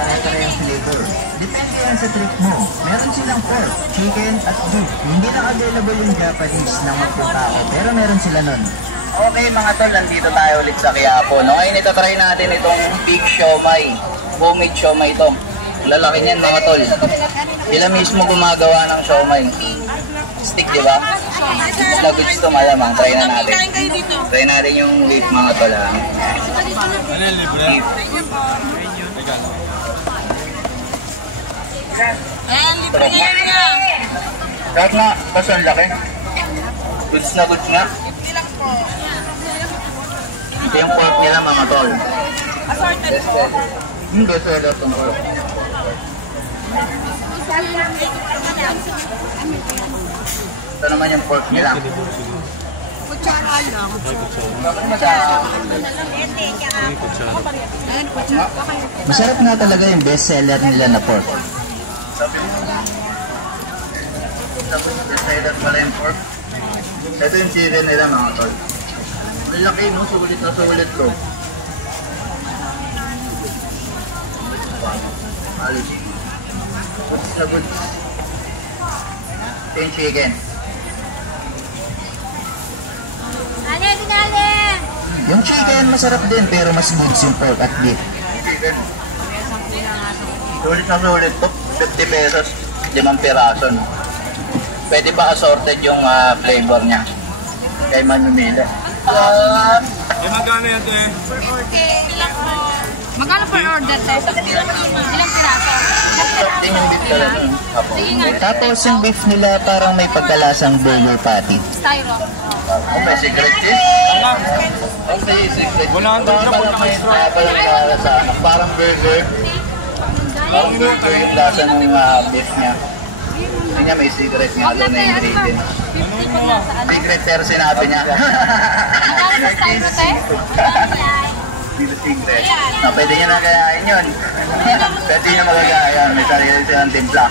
pare-pare yung flavor. Depende yan sa trip mo. Meron silang pork, chicken, at beef. Hindi lang available yung Japanese na magpunta ako, pero meron sila nun. Okay mga tol, nandito tayo ulit sa Quiapo. No? Ngayon itatry natin itong big siomai. Homemade siomai ito. Lalaki niyan mga tol. Sila mismo gumagawa ng siomai. Stick, di ba? Goods to malamang. Try na natin. Try natin yung beef mga tol. Beef. Kahit nga, kaso ang laki. Goods na goods nga. Ito yung pork nila mga tol. Assorted po. Hindi, sir, itong pork. Ito naman yung pork nila. Kutsara lang. Bakit masarap? Masarap nga talaga yung best seller nila na pork. Sabi mo. Tapos decided pala yung pork. Ito yung chicken nila mga tol. Ang laki no, sulit na sulit to. Alis. Sabot. Ito yung chicken. Yung chicken masarap din pero mas goods yung pork at beef. Chicken. Sulit na sulit to. 50 pesos. 5 piraso no. Pwede ba assorted yung flavor niya? Kaya manumili. Magkano yan to eh? Magkano per order tayo? Ilang piraso? Din yung beef talaga. Tapos yung beef nila parang may pagkalasang burger patty. Styro. Okay, secret cheese? Okay, secret cheese. Wala ang tawag na may straw. Parang burger. Parang burger yung lasa ng beef niya. Hindi niya may secret nga doon na ingredient. Secret pero sinabi niya. Magkano sa styro tayo? Dito secret. Pwede niya nagayain yun. Pwede niya magagayain. May sarili silang timpla.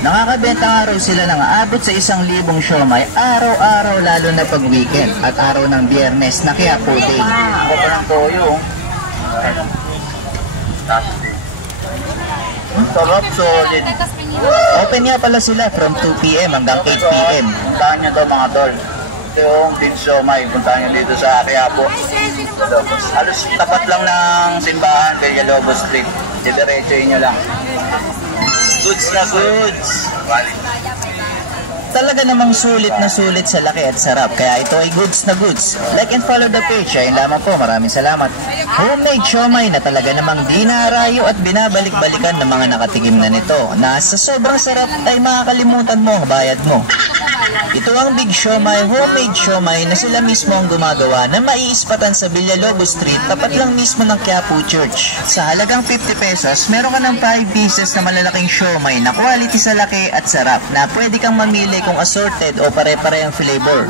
Nakakabenta nga raw sila ng aabot sa 1,000 siomai araw-araw lalo na pag weekend at araw ng Biyernes na Quiapo Day. Ako pa ng toyo. Sarap, solid. Open nga pala sila from 2 PM hanggang 8 PM. Puntahan nyo to mga tol. Ito yung Din Siomai. Puntahan nyo dito sa Quiapo. Halos tapat lang ng simbahan, Villalobos Street. Didiretsoin nyo lang. Goods na goods. Talaga namang sulit na sulit sa laki at sarap. Kaya ito ay goods na goods. Like and follow the page. Ayun lamang po. Maraming salamat. Homemade siomai na talaga namang di naarayo at binabalik-balikan ng mga nakatikim na nito. Na sa sobrang sarap ay makakalimutan mo ang bayad mo. Ito ang Big Siomai, homemade siomai na sila mismo ang gumagawa na maiispatan sa Villalobos Street, tapat lang mismo ng Quiapo Church. Sa halagang 50 pesos, meron ka ng 5 pieces na malalaking siomai na quality sa laki at sarap na pwede kang mamili kung assorted o pare-pare ang flavor.